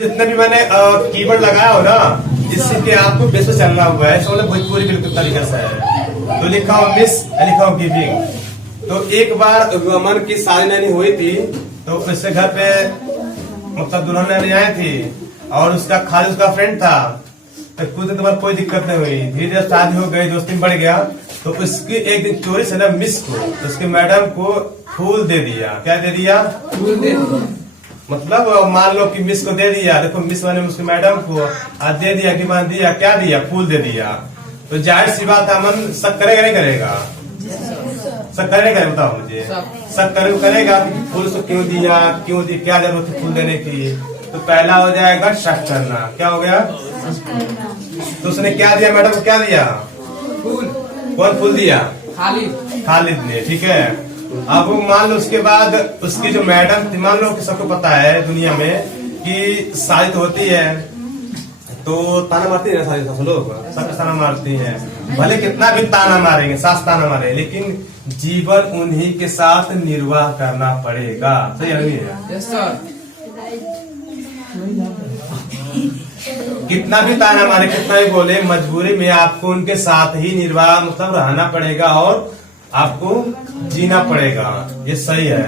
जितने भी मैंने कीवर्ड लगाया हो ना, जिससे कि आपको बेस पे चलना हुआ है, मतलब भोजपुरी बिल्कुल तरीके से है। तो लिखा हो मिस, लिखा हो गिविंग। तो एक बार अमन की शादी नैनी हुई थी, तो उससे घर पे मतलब दुल्हन नैनी आई थी और उसका खाली उसका फ्रेंड था। तो कुछ दिन बाद कोई दिक्कत नहीं हुई, धीरे धीरे शादी हो गई, दोस्ती बढ़ गया। तो उसकी एक दिन चोरी से ना मिस को, तो उसके मैडम को फूल दे दिया। क्या दे दिया? फूल दे दिया। मतलब मान लो कि मिस को दे दिया, देखो मिस मैंने उसकी मैडम को दे दिया कि मान दिया, क्या दिया? फूल दे दिया। तो जाहिर सी बात है, अमन शक करेगा नहीं करेगा? शक करेगा, बताओ मुझे। शक करेगा कि फूल उसको क्यों दिया, क्यों दी, क्या जरूरत थी फूल देने की? तो पहला हो जाएगा शक करना। क्या हो गया? तो उसने क्या दिया? मैडम को क्या दिया? फूल। कौन फूल दिया? खालिद ने। ठीक है। अब मान लो उसके बाद उसकी जो मैडम थी, मान लो कि सबको पता है दुनिया में कि शादी तो होती है तो ताना मारती है, सारी सास लोग सब ताना मारती हैं। भले कितना भी ताना मारेंगे, सास ताना मारे, लेकिन जीवन उन्हीं के साथ निर्वाह करना पड़ेगा। सही है? Yes sir. कितना भी ताना मारे, कितना भी बोले, मजबूरी में आपको उनके साथ ही निर्वाह मतलब रहना पड़ेगा और आपको जीना पड़ेगा। ये सही है।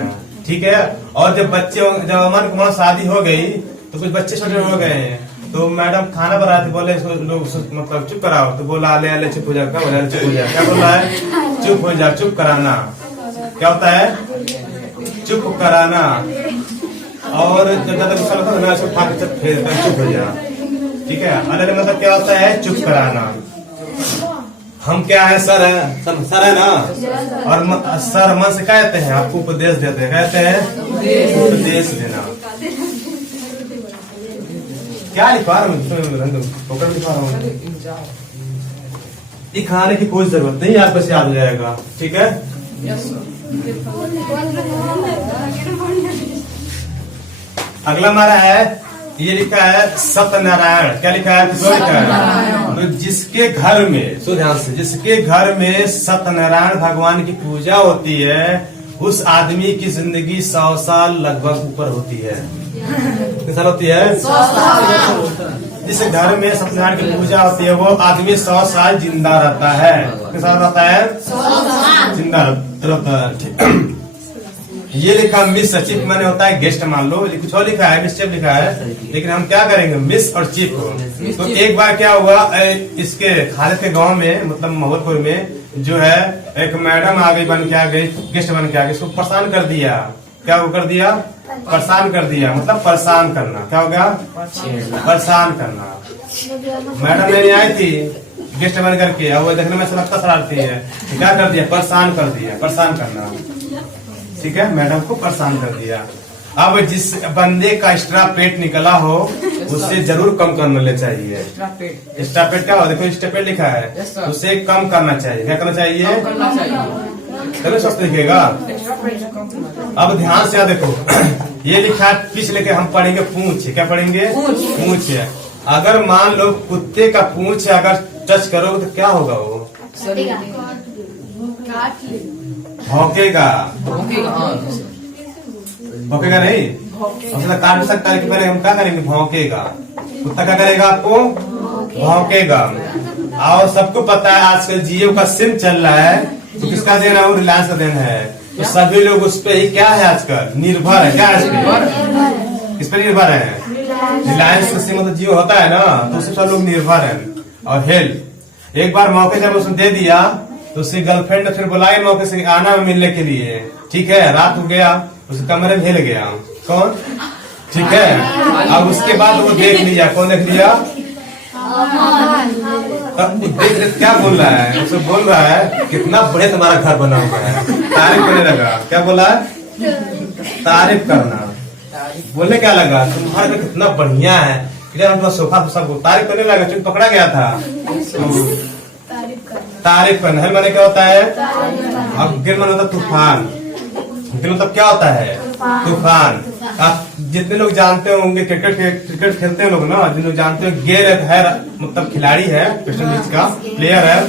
ठीक है। और जब अमन को शादी हो गई तो कुछ बच्चे छोटे हो गए हैं, तो मैडम खाना बनाते, बोले लोग मतलब चुप कराओ, तो बोला ले चुप हो जा। क्या बोला? चुप हो जा। क्या बोल रहा है? चुप हो जा। चुप कराना क्या होता है? चुप कराना। और जब ज्यादा गुस्सा लगता है ना, उसको उठा के चुप हो जा। ठीक है। अलग मतलब क्या होता है? चुप कराना। हम क्या है? सर है, सर है ना। और सर मन से कहते हैं, आपको उपदेश देते हैं, कहते हैं उपदेश देना। क्या लिखवा रहा हूँ? लिखवा रहा हूँ। दिखाने की कोई जरूरत नहीं, आप बस याद हो जाएगा। ठीक है। अगला हमारा है, ये लिखा है सत्यनारायण। क्या लिखा है? किसको लिखा है? तो जिसके घर में, सो ध्यान से, जिसके घर में सत्यनारायण भगवान की पूजा होती है, उस आदमी की जिंदगी 100 साल लगभग ऊपर होती है। कितने साल होती है? 100 साल। जिस घर में सत्यनारायण की पूजा होती है, वो आदमी 100 साल जिंदा रहता है। कितने साल रहता है? 100 साल जिंदा रहता है। ये लिखा मिस चीफ मैंने होता है गेस्ट, मान लो कुछ और लिखा है, मिस चीफ लिखा है, लेकिन हम क्या करेंगे? मिस और चीफ को। तो एक बार क्या हुआ, इसके खालिद के गांव में, मतलब मोहल्लपुर में जो है, एक मैडम आ गई, बन के आ गई, गेस्ट बन के आ गई, इसको परेशान कर दिया। क्या वो कर दिया? परेशान कर दिया। मतलब परेशान करना। क्या हो गया? परेशान करना। मैडम मेरी आई थी गेस्ट बन करके, अब वो देखने में लगता शरारती है, क्या कर दिया? परेशान कर दिया। परेशान करना। ठीक है। मैडम को परेशान कर दिया। अब जिस बंदे का एक्स्ट्रा पेट निकला हो, उससे जरूर कम करना चाहिए। एक्स्ट्रा पेट क्या हो? देखो एक्स्ट्रा पेट लिखा है, उसे कम करना चाहिए। क्या करना चाहिए? तभी स्वस्थ दिखेगा। अब ध्यान से देखो, ये लिखा है, पीछे लेके हम पढ़ेंगे पूंछ। क्या पढ़ेंगे? पूंछ। अगर मान लो कुत्ते का पूंछ अगर टच करोगे तो क्या होगा? वो भौंकेगा। भौंकेगा नहीं, काट भी सकता है कि पहले हम क्या करेंगे? भौंकेगा। कुत्ता क्या करेगा? आपको भौंकेगा। और सबको पता है आजकल जियो का सिम चल रहा है, तो किसका देन है? वो रिलायंस का देन है। तो सभी लोग उस पे ही क्या है आजकल? निर्भर है। क्या है? किस पे निर्भर है? रिलायंस का सिम मतलब जियो होता है ना, तो उससे सब लोग निर्भर है। और हेल्थ, एक बार मौके जब उसने दे दिया, तो उसकी गर्लफ्रेंड ने फिर बुलाई मौके से आना मिलने के लिए। ठीक है। रात हो गया, उसके कमरे में हिल गया। कौन? ठीक है। अब उसके बाद वो देख लिया। कौन देख लिया? तब देख क्या बोल रहा है? उसे बोल रहा है कितना बढ़िया तुम्हारा घर बना हुआ है, तारीफ करने लगा। क्या बोला? तारीफ करना। बोलने क्या लगा? तुम्हारा घर कितना बढ़िया है, सोफा सब तारीफ करने लगा। चुप पकड़ा गया था। तारीफ करना। हल माने क्या होता है? अब गिर माने होता तूफान। गिर मतलब क्या होता है? तूफान। आप जितने लोग जानते होंगे, क्रिकेट खेलते हैं लोग ना, जिन लोग जानते हैं, गेल है मतलब खिलाड़ी है, वेस्ट इंडीज का प्लेयर है,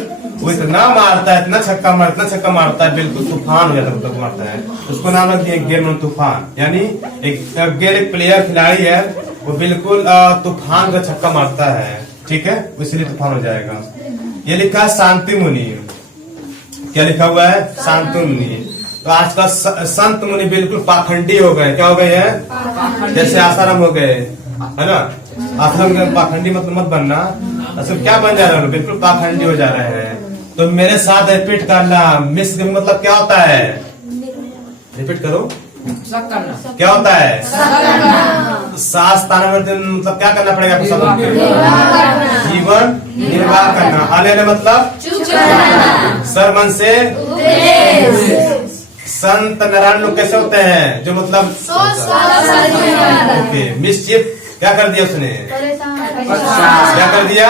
वो इतना मारता है, इतना छक्का मारता है, बिल्कुल तूफान हो जाता है, मारता है। उसको नाम रख दिया गेल में तूफान। यानी एक गेल एक प्लेयर खिलाड़ी है, वो बिल्कुल तूफान का छक्का मारता है, ठीक है, इसलिए तूफान हो जाएगा। ये लिखा है शांति मुनि। क्या लिखा हुआ है? शांति मुनि। तो आज का संत मुनि बिल्कुल पाखंडी हो गए। क्या हो गए हैं? जैसे आसाराम हो गए, है ना। आसाराम के पाखंडी मतलब मत बनना। असल क्या बन जा रहे हैं? बिल्कुल पाखंडी हो जा रहे हैं। तो मेरे साथ रिपीट करना। मिस मतलब क्या होता है? रिपीट करो। क्या होता है? सास ताना मतलब क्या करना पड़ेगा? जीवन निर्वाह करना। आने मतलब सर मन से। संत नारायण लोग कैसे होते हैं? जो मतलब ओके। मिसचिफ क्या कर दिया उसने? क्या कर दिया?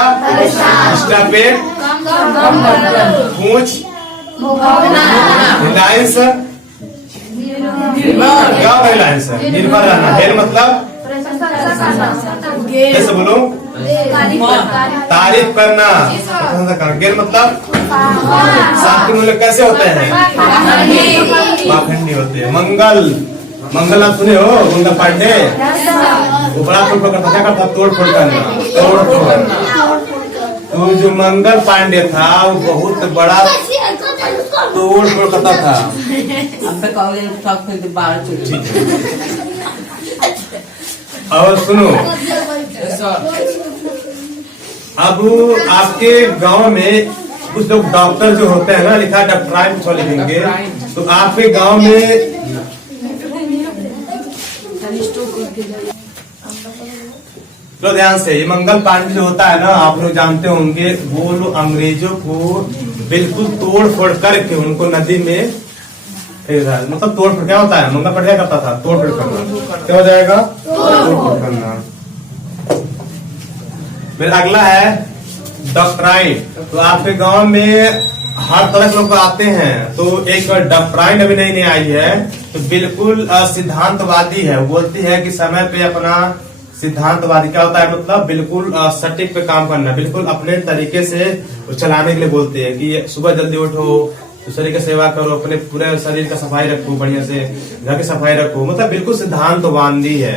इसका पेट, पूंछ, रिलायंस, क्या होगा रिलायंस? निर्भर रहना। हेल मतलब कैसे बोलो? तारीफ करना। गेर मतलब शांति मूल्य कैसे होते हैं? पाखंडी होते हैं। मंगल, मंगल आप सुने हो? मंगल पांडे वो बड़ा तोड़ फोड़ करता, क्या करता? तोड़ फोड़ करना, तोड़ फोड़। तो जो मंगल पांडे था वो बहुत बड़ा तोड़ फोड़ करता था। और सुनो, अब आपके गांव में कुछ लोग डॉक्टर जो होते हैं ना, लिखा डॉक्टराइन कुछ लिखेंगे, तो आपके गांव में तो ध्यान से, ये मंगल पांडे जो होता है ना, आप लोग जानते होंगे, वो लोग अंग्रेजों को बिल्कुल तोड़ फोड़ करके उनको नदी में मतलब तोड़ फोड़। क्या होता है? मंगल पांडे क्या करता था? तोड़ फोड़ करना। क्या हो जाएगा? तोड़ फोड़ करना। फिर अगला है डॉक्टराइन। तो आपके गांव में हर तरह के लोग आते हैं, तो एक डॉक्टराइन अभी नई आई है, तो बिल्कुल सिद्धांतवादी है। बोलती है कि समय पे अपना सिद्धांतवादी क्या होता है? मतलब बिल्कुल सटीक पे काम करना, बिल्कुल अपने तरीके से चलाने के लिए बोलते हैं कि सुबह जल्दी उठो, दूसरे की सेवा करो, अपने पूरे शरीर का सफाई रखो, बढ़िया से घर की सफाई रखो। मतलब बिल्कुल सिद्धांतवादी है।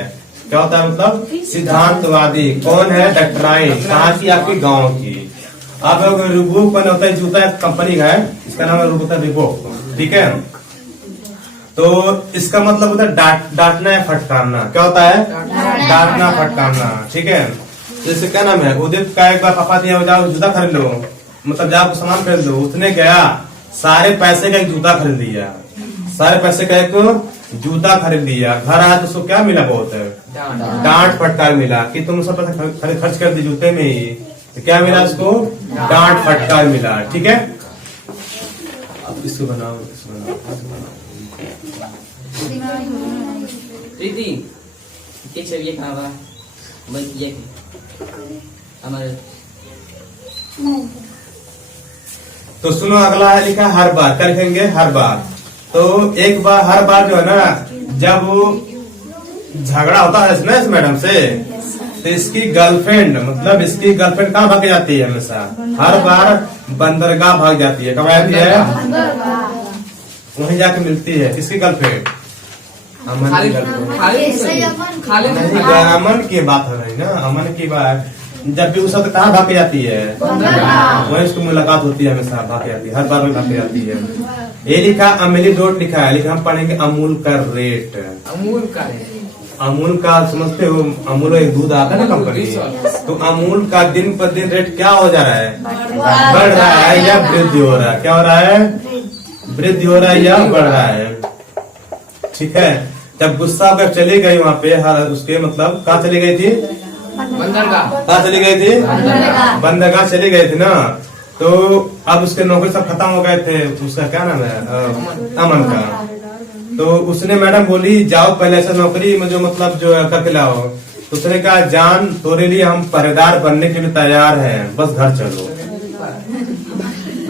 क्या होता है? मतलब सिद्धांतवादी। कौन है? डॉक्टराइन। कहाँ की? आपके गांव की। आप रिबोक बना होता है, जूता कंपनी का है, इसका नाम है होता है रिबोक, ठीक है। तो इसका मतलब होता है डांटना या फटकारना। क्या होता है? डांटना फटकारना, ठीक है। जैसे क्या नाम है? उदित का एक बार पापा दिया, जाओ जूता खरीद लो, मतलब जाओ सामान खरीद लो। उसने गया, सारे पैसे का एक जूता खरीद लिया, सारे पैसे का एक जूता खरीद लिया। घर आया तो उसको क्या मिला? बहुत डांट फटकार मिला कि तुम सब पैसा खर्च कर दी जूते में ही। तो क्या मिला उसको? डांट फटकार मिला, ठीक है। अब इसको बनाओ, इसको बनाओ। प्रीति के छवि कहाँ बा? बस ये हमारे। तो सुनो, अगला है लिखा हर बार। क्या लिखेंगे? हर बार। तो एक बार, हर बार जो है ना, जब झगड़ा होता है इसमें इस मैडम से, तो इसकी गर्लफ्रेंड, मतलब इसकी गर्लफ्रेंड कहाँ भाग जाती है? हमेशा हर बार बंदरगाह भाग जाती है। कब जाती है? वहीं जाके मिलती है। किसकी गर्लफ्रेंड? अमन की गर्लफ्रेंड। अमन की बात हो रही ना, अमन की बात। जब भी उस वक्त कहाँ भाग जाती है? वही उसको मुलाकात होती है, हमेशा भाग जाती है, हर बार में भाग जाती है। ये लिखा अमली डोट लिखा है, लेकिन हम पढ़ेंगे अमूल का रेट। अमूल का अमूल का समझते हो? अमूल एक दूध आता है ना कंपनी, तो अमूल का दिन पर दिन रेट क्या हो जा रहा है? बढ़ रहा है या वृद्धि हो रहा है? क्या हो रहा है? वृद्धि हो रहा है या बढ़ रहा है, ठीक है। जब गुस्सा होकर चली गई वहाँ पे, हर उसके मतलब कहाँ चली गई थी? बंदरगाह। कहाँ चली गई थी? बंदरगाह चली गई थी ना। तो अब उसके नौकरी सब खत्म हो गए थे। उसका क्या नाम है? अमन का। तो उसने मैडम बोली जाओ पहले ऐसा नौकरी में जो मतलब जो करके लाओ। तो उसने कहा जान तोरे लिए हम पहरेदार बनने के लिए तैयार हैं, बस घर चलो।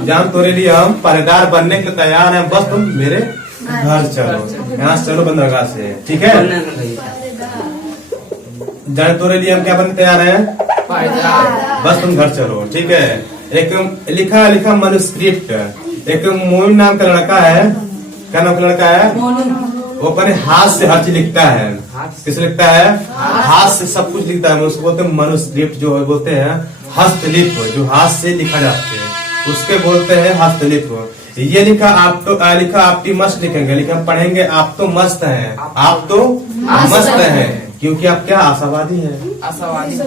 जान तोरे लिए हम पहरेदार बनने के लिए तैयार हैं, बस तुम मेरे घर चलो, यहाँ से चलो बंदरगाह से, ठीक है। जान तोरे लिए हम क्या बनने तैयार हैं? बस तुम घर चलो, ठीक है। एक लिखा मनुस्क्रिप्ट। एक मोइन नाम का लड़का है। क्या नाम का लड़का है? वो अपने हाथ से हर चीज लिखता है। किस लिखता है? हाथ से सब कुछ लिखता है। उसको बोलते हैं मनुस्क्रिप्ट, जो है बोलते हैं हस्तलिप, जो हाथ से लिखा जाते हैं उसके बोलते हैं हस्तलिप। ये लिखा आप तो लिखा आपकी मस्त लिखेंगे, लेकिन पढ़ेंगे आप तो मस्त हैं, आप तो मस्त हैं, क्योंकि आप क्या आशावादी हैं, आशावादी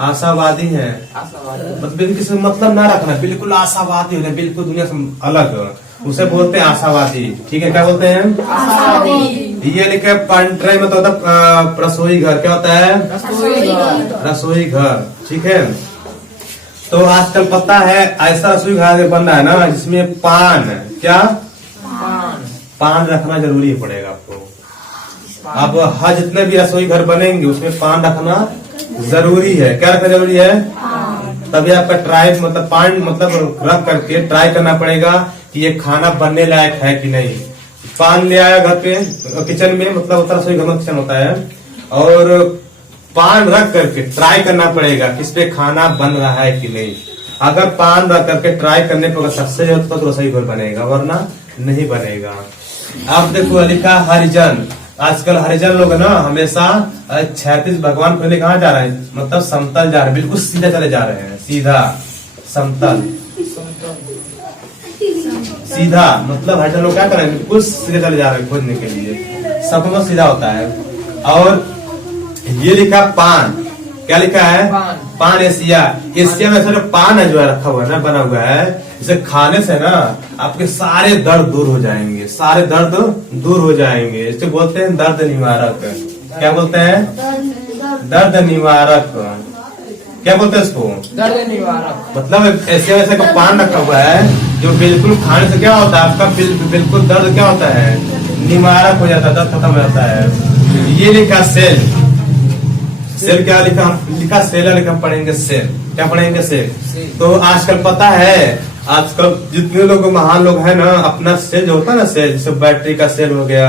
आशावादी हैं। बिल्कुल किसी मतलब ना रखना, बिल्कुल आशावादी हो जाए, बिल्कुल दुनिया से अलग, उसे बोलते हैं आशावादी। ठीक है, क्या बोलते हैं? आशावादी। ये लिखे पंट्रे में तो होता रसोई घर, क्या होता है? रसोई घर। ठीक है, तो आजकल पता है ऐसा रसोई घर बन रहा है ना जिसमें पान, क्या पान रखना जरूरी पड़ेगा आपको। अब हर जितने भी रसोई घर बनेंगे उसमें पान रखना जरूरी है। क्या रखना जरूरी है? तभी आपका ट्राई मतलब पान मतलब रख करके ट्राई करना पड़ेगा कि ये खाना बनने लायक है कि नहीं। पान ले आया घर पे किचन में, मतलब होता रसोई घर में किचन होता है, और पान रख करके ट्राई करना पड़ेगा कि इस पे खाना बन रहा है कि नहीं। अगर पान रख करके ट्राई करने पर सक्सेस होता तो रसोई घर बनेगा, वरना नहीं बनेगा। अब देखो लिखा हरिजन। आजकल हरिजन लोग ना हमेशा 36 भगवान पहले कहाँ जा रहे हैं, मतलब समतल जा रहे हैं, बिल्कुल सीधा चले जा रहे हैं, सीधा समतल सीधा, मतलब हरिजन लोग क्या कर रहे हैं, बिल्कुल सीधे चले जा रहे हैं खोजने के लिए, सब में सीधा होता है। और ये लिखा पान, क्या लिखा है? पान एशिया। एशिया में सिर्फ पान है जो है रखा हुआ है ना, बना हुआ है, इसे खाने से ना आपके सारे दर्द दूर हो जाएंगे, सारे दर्द दूर हो जाएंगे। इसे बोलते हैं दर्द निवारक। क्या बोलते हैं? दर्द निवारक। क्या बोलते हैं इसको? दर्द निवारक। मतलब ऐसे वैसे का पान रखा हुआ है जो बिल्कुल खाने से क्या होता है, आपका बिल्कुल दर्द क्या होता है, निवारक हो जाता है, दर्द खत्म हो जाता है। ये लिखा सेल। सेल क्या लिखा सेल लिखा, पढ़ेंगे सेल। क्या पढ़ेंगे? सेल। तो आजकल पता है, आजकल जितने लोग महान लोग हैं ना, अपना सेल जो होता है ना, सेल जैसे बैटरी का सेल हो गया,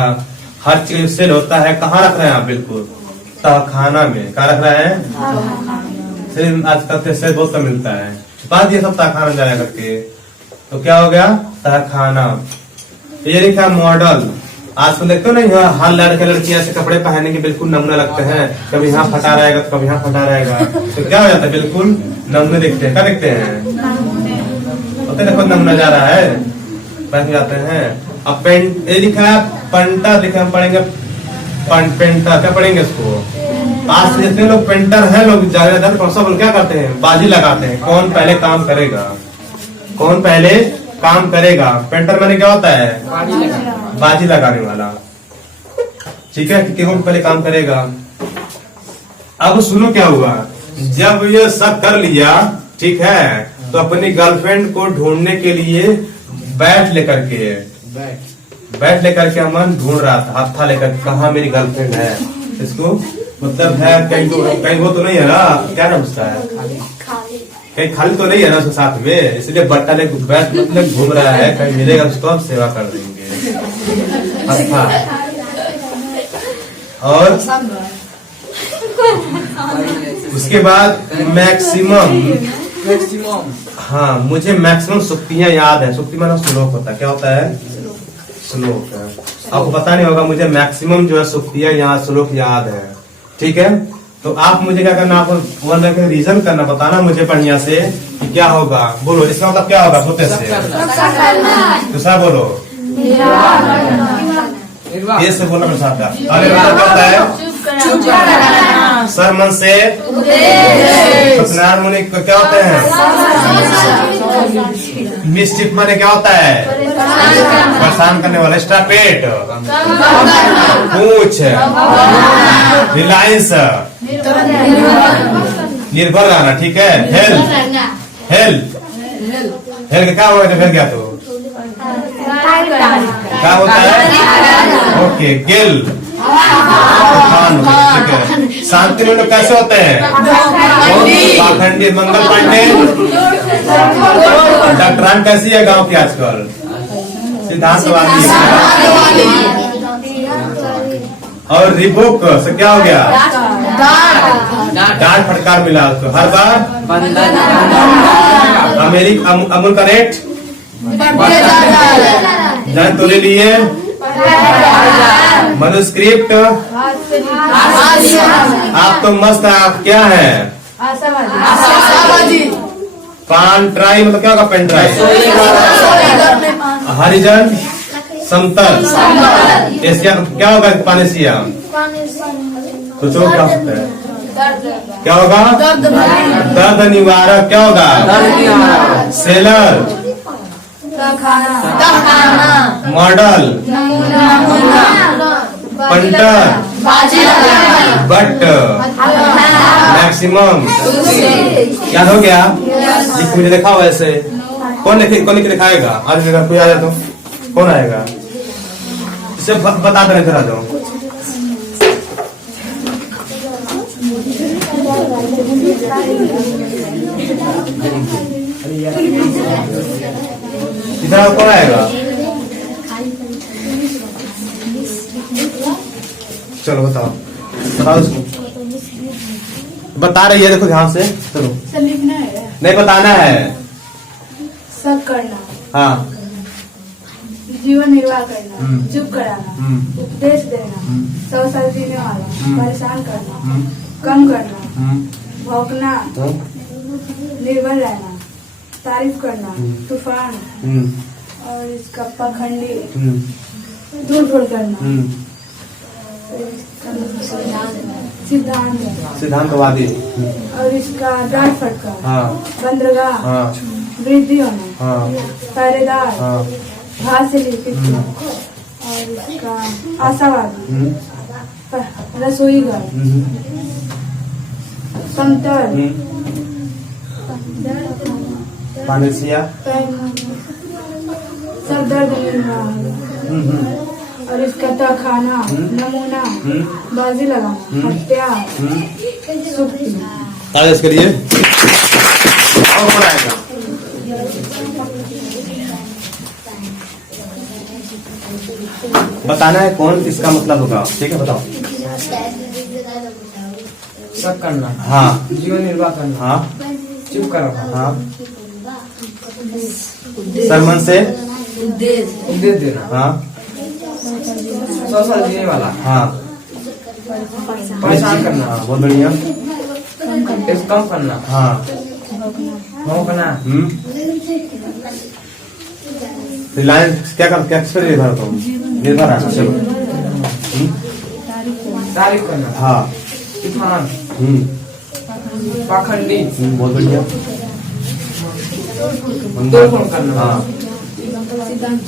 हर चीज सेल होता है, कहाँ रख रहे हैं आप? बिल्कुल तहखाना में। कहाँ रख रहे हैं? सेल आजकल तो सेल बहुत कम मिलता है, बाद ये सब तहखाना जाया करके, तो क्या हो गया? तहखाना। ये लिखा मॉडल। आजकल देखते हो ना, हर लड़के लड़कियां ऐसे कपड़े पहनने के बिल्कुल नमूने लगते हैं, कभी यहाँ फटा रहेगा तो कभी यहाँ फटा रहेगा, तो क्या हो जाता है, बिल्कुल नमूने दिखते हैं। क्या दिखते हैं? पता देखो नमूना जा रहा है, पहन जाते हैं। अब पेंट ये लिखा है पंटा, लिखा हम पढ़ेंगे पेंटा। क्या पढ़ेंगे इसको? आज जितने लोग पेंटर हैं, लोग ज्यादातर कौन सा क्या करते हैं, बाजी लगाते हैं, कौन पहले काम करेगा, कौन पहले काम करेगा। पेंटर मैंने क्या होता है? बाजी लगाने वाला। ठीक है, कि कौन पहले काम करेगा। अब सुनो क्या हुआ, जब ये सब कर लिया, ठीक है, तो अपनी गर्लफ्रेंड को ढूंढने के लिए बैट लेकर के अमन ढूंढ रहा था, हत्था लेकर, कहाँ मेरी गर्लफ्रेंड है। इसको मतलब है कहीं वो तो नहीं है ना, क्या नाम उसका है, कहीं खाली तो नहीं है ना उसके साथ में, इसलिए बट्टा ले बैट मतलब घूम रहा है, कहीं मिलेगा उसको हम सेवा कर देंगे। अच्छा, और उसके बाद मैक्सिमम, हाँ मुझे मैक्सिमम सुक्तियाँ याद है। सुक्ति माना श्लोक होता है, क्या होता है? श्लोक है। आपको पता नहीं होगा, मुझे मैक्सिमम जो है सुक्तियाँ याद, श्लोक याद है। ठीक है, तो आप मुझे क्या करना, आपको वन रीजन करना, बताना मुझे बढ़िया से कि क्या होगा। बोलो इसका मतलब क्या होगा? बोलते से दूसरा बोलो, ये से बोलना मेरे साथ। अरे क्या है? सर मन से सत्यनारायण मुनि क्या होते हैं? मिस्टिक माने क्या होता है? परेशान करने वाला। स्ट्रापेट, पूछ, रिलायंस, निर्भर रहना। ठीक है, हेल्थ क्या होगा जब हेल्थ गया तो क्या होता है? ओके, गिल, ठीक है। शांति में लोग कैसे होते हैं? पाखंडी। मंगल पांडे, डॉक्टरान कैसी है गांव की आजकल? सिद्धांतवादी। और रिबुक से क्या हो गया? डांट फटकार मिला उसको हर बार। अमूल का रेट जान तो ले लिए, मनुस्क्रिप्ट आप तो मस्त है। आप क्या है? पान ट्राई मतलब क्या होगा? Pen try. हरिजन समतल। इसका क्या होगा? पानेसिया। तो जो क्या सकते हैं? क्या होगा? दर्द निवारक। क्या होगा? Seller. Model. Punter. But. Maximum. याद हो गया? लिख मुझे लिखा हुआ ऐसे। कौन लिख लिखाएगा? आज मेरा कोई आया तो कौन आएगा? इसे बता देना जरा दो। इधर कौन आएगा? चलो बताओ उसको। बता रही है, देखो ध्यान से। चलो लिखना है, नहीं बताना है। सब करना, हाँ। जीवन निर्वाह करना, चुप कराना, हम्म। उपदेश देना, 100 साल जीने वाला, परेशान करना, कम करना, भौंकना, निर्भर रहना, तारीफ करना, तूफान और इसका पाखंडी, दूर दूर करना, सिद्धांतवादी और इसका डांट फटका, हाँ। बंदरगाह, हाँ। वृद्धि होना, हाँ। पहरेदार, हाँ। भाषली और इसका आशावादी, रसोई घर, समतल, पानेसिया। सब दर्द निर्वाह और इसका तहखाना, नमूना, बाजी लगाना, हत्या, सुक्ति। ताली इसके लिए। और कौन आएगा? बताना है कौन इसका मतलब होगा। ठीक है बताओ। सब करना, हाँ। जीवन निर्वाह करना, हाँ। चुप करना, हाँ। सरमन से उपदेश देना, हाँ। 100 साल जीने वाला, हाँ। परेशान करना, हाँ बहुत बढ़िया। एक कम करना, हाँ। भौंकना, लाइन क्या कर क्या किस पर निर्भर तुम? निर्भर है। चलो। तारीफ करना, हाँ। तूफान, पाखंडी, बहुत बढ़िया। तोड़फोड़ करना, हाँ।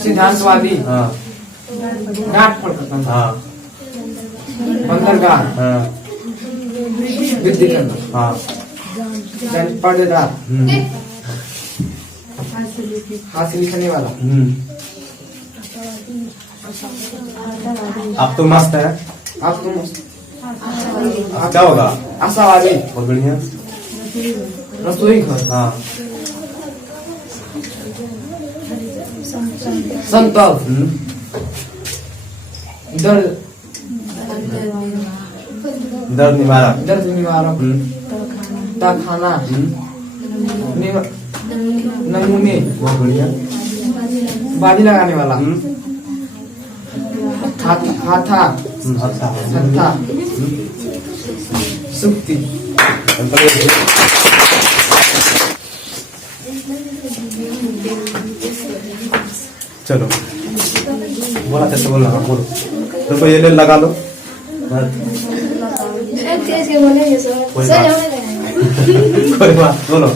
सिद्धांतवादी, हाँ। डांट फटका, हाँ। बंदरगाह, हाँ। वृद्धि करना, हाँ। पर्देदार, हाथ लिखने वाला, अब तो मस्त है। आप तुम क्या होगा? आशावादी, बहुत बढ़िया। रसोई घर, हाँ। संतल, दर्द दर्द निवारक। दर्द निवारक, तहखाना, नमूने, बहुत बढ़िया। बाजी लगाने वाला, हाथा, हत्था, सुक्ति। चलो बोला कैसे बोलना? हाँ बोलो। तो ये ले लगा लो। कोई बात बोलो।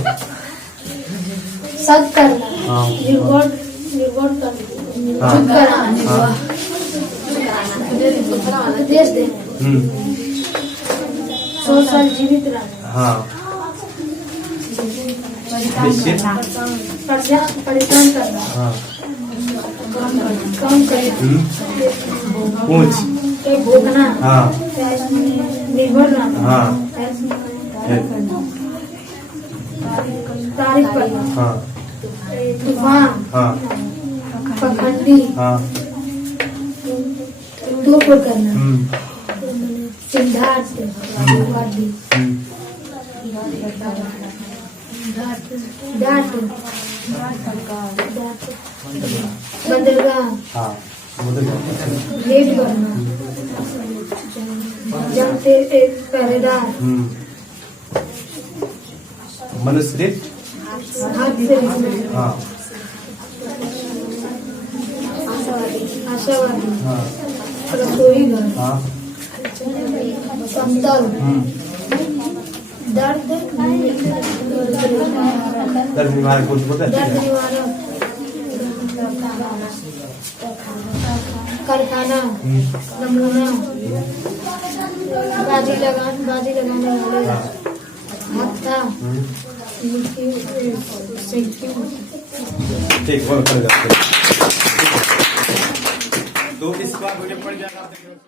सब करना, हाँ। रिकॉर्ड करना, हाँ। चुप कराना, उपदेश देना, 100 साल जीवित रहना, हाँ। निश्चित। परेशान करना, हाँ। कम करना, पूछ। भोगना, हाँ। निर्भर रहना, हाँ। तारीफ करना, हाँ। तूफान, हाँ। पाखंडी, हाँ। तोड़फोड़ करना, सिद्धांतवादी, डांट, बंदरगाह, हाँ। भेद करना जमते एक पहरेदार मनुष्य हाथ से लिखना हाँ आशावादी हाँ रसोई घर हाँ समतल दर्द दर्द निवारक कुछ बोलते दर्द हैं निवारक कारखाना नमूना बाजी लगाने वाले हत्था ठीक बोल पड़ जाते तो इस बार मुझे पड़ जाएगा